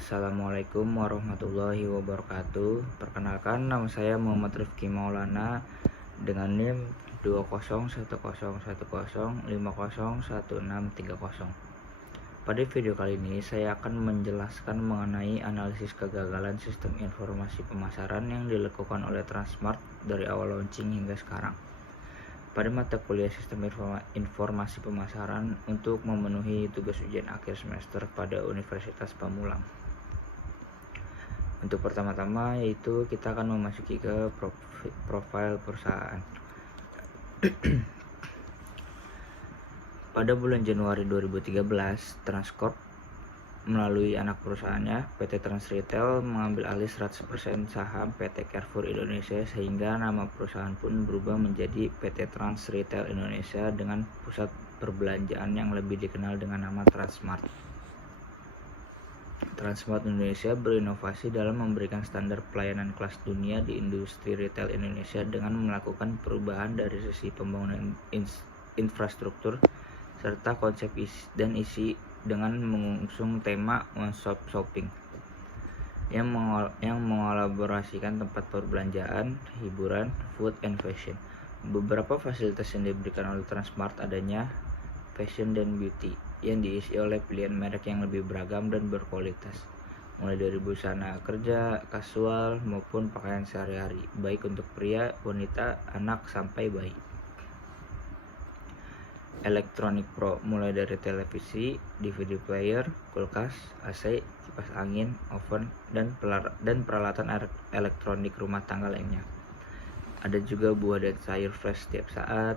Assalamualaikum warahmatullahi wabarakatuh. Perkenalkan, nama saya Muhammad Rifki Maulana dengan NIM 201010501630. Pada video kali ini saya akan menjelaskan mengenai analisis kegagalan sistem informasi pemasaran yang dilakukan oleh Transmart dari awal launching hingga sekarang pada mata kuliah Sistem Informasi Pemasaran untuk memenuhi tugas ujian akhir semester pada Universitas Pamulang. Untuk pertama-tama yaitu kita akan memasuki ke profil perusahaan. Pada bulan Januari 2013, Transcorp melalui anak perusahaannya PT Trans Retail mengambil alih 100% saham PT Carrefour Indonesia sehingga nama perusahaan pun berubah menjadi PT Trans Retail Indonesia dengan pusat perbelanjaan yang lebih dikenal dengan nama Transmart. Transmart Indonesia berinovasi dalam memberikan standar pelayanan kelas dunia di industri retail Indonesia dengan melakukan perubahan dari sisi pembangunan infrastruktur serta konsep dan isi dengan mengusung tema One Stop Shopping yang mengolaborasikan tempat perbelanjaan, hiburan, food, and fashion. Beberapa fasilitas yang diberikan oleh Transmart adanya fashion dan beauty yang diisi oleh pilihan merek yang lebih beragam dan berkualitas, mulai dari busana kerja, kasual, maupun pakaian sehari-hari, baik untuk pria, wanita, anak, sampai bayi. Elektronik Pro, mulai dari televisi, DVD player, kulkas, AC, kipas angin, oven, dan peralatan elektronik rumah tangga lainnya. Ada juga buah dan sayur fresh setiap saat,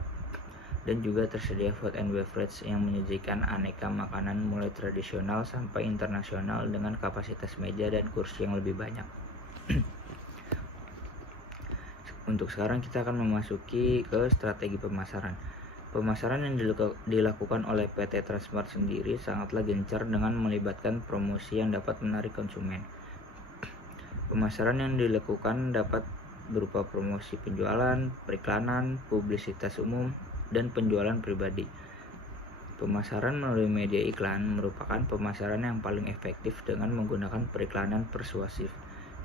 dan juga tersedia food and beverage yang menyajikan aneka makanan mulai tradisional sampai internasional dengan kapasitas meja dan kursi yang lebih banyak. Untuk sekarang kita akan memasuki ke strategi pemasaran. Pemasaran yang dilakukan oleh PT Transmart sendiri sangatlah gencar dengan melibatkan promosi yang dapat menarik konsumen. Pemasaran yang dilakukan dapat berupa promosi penjualan, periklanan, publisitas umum, dan penjualan pribadi. Pemasaran melalui media iklan merupakan pemasaran yang paling efektif dengan menggunakan periklanan persuasif,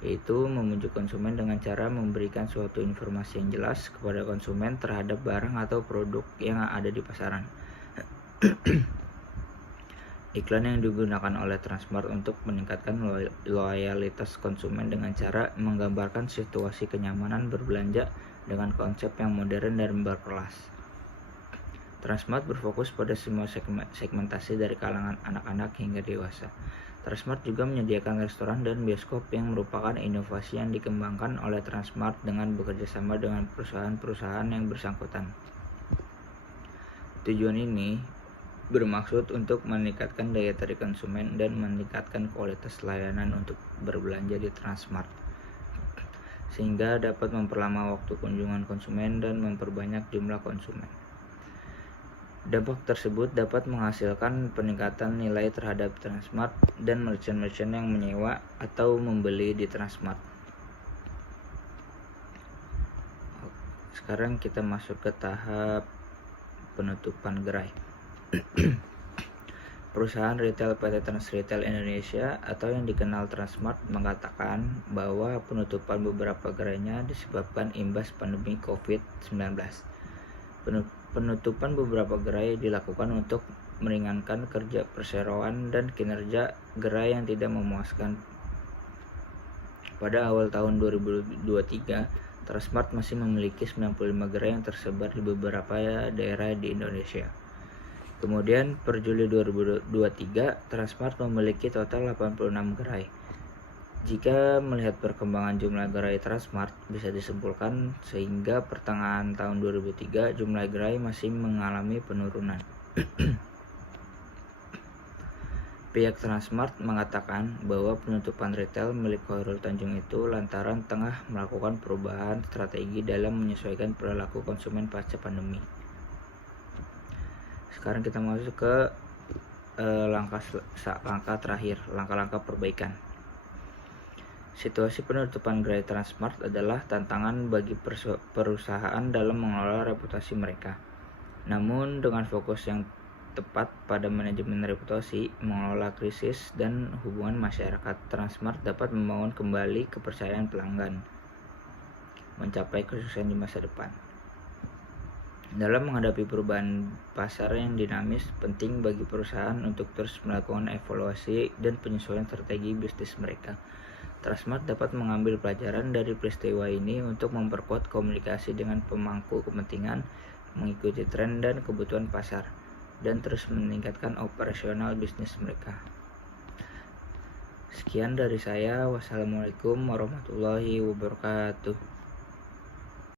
yaitu membujuk konsumen dengan cara memberikan suatu informasi yang jelas kepada konsumen terhadap barang atau produk yang ada di pasaran. Iklan yang digunakan oleh Transmart untuk meningkatkan loyalitas konsumen dengan cara menggambarkan situasi kenyamanan berbelanja dengan konsep yang modern dan berkelas. Transmart berfokus pada semua segmentasi dari kalangan anak-anak hingga dewasa. Transmart juga menyediakan restoran dan bioskop yang merupakan inovasi yang dikembangkan oleh Transmart dengan bekerjasama dengan perusahaan-perusahaan yang bersangkutan. Tujuan ini bermaksud untuk meningkatkan daya tarik konsumen dan meningkatkan kualitas layanan untuk berbelanja di Transmart, sehingga dapat memperlama waktu kunjungan konsumen dan memperbanyak jumlah konsumen. Dampak tersebut dapat menghasilkan peningkatan nilai terhadap Transmart dan merchant-merchant yang menyewa atau membeli di Transmart. Sekarang kita masuk ke tahap penutupan gerai. Perusahaan retail PT Trans Retail Indonesia atau yang dikenal Transmart mengatakan bahwa penutupan beberapa gerainya disebabkan imbas pandemi COVID-19. Penutupan beberapa gerai dilakukan untuk meringankan kerja perseroan dan kinerja gerai yang tidak memuaskan. Pada awal tahun 2023, Transmart masih memiliki 95 gerai yang tersebar di beberapa daerah di Indonesia. Kemudian per Juli 2023, Transmart memiliki total 86 gerai. Jika melihat perkembangan jumlah gerai Transmart, bisa disimpulkan sehingga pertengahan tahun 2003 jumlah gerai masih mengalami penurunan. Pihak Transmart mengatakan bahwa penutupan retail milik Khairul Tanjung itu lantaran tengah melakukan perubahan strategi dalam menyesuaikan perilaku konsumen pasca pandemi. Sekarang kita masuk ke langkah terakhir, langkah-langkah perbaikan. Situasi penutupan gerai Transmart adalah tantangan bagi perusahaan dalam mengelola reputasi mereka. Namun dengan fokus yang tepat pada manajemen reputasi, mengelola krisis, dan hubungan masyarakat. Transmart dapat membangun kembali kepercayaan pelanggan, mencapai kesuksesan di masa depan. Dalam menghadapi perubahan pasar yang dinamis, penting bagi perusahaan untuk terus melakukan evaluasi dan penyesuaian strategi bisnis mereka. Transmart dapat mengambil pelajaran dari peristiwa ini untuk memperkuat komunikasi dengan pemangku kepentingan, mengikuti tren dan kebutuhan pasar, dan terus meningkatkan operasional bisnis mereka. Sekian dari saya. Wassalamualaikum warahmatullahi wabarakatuh.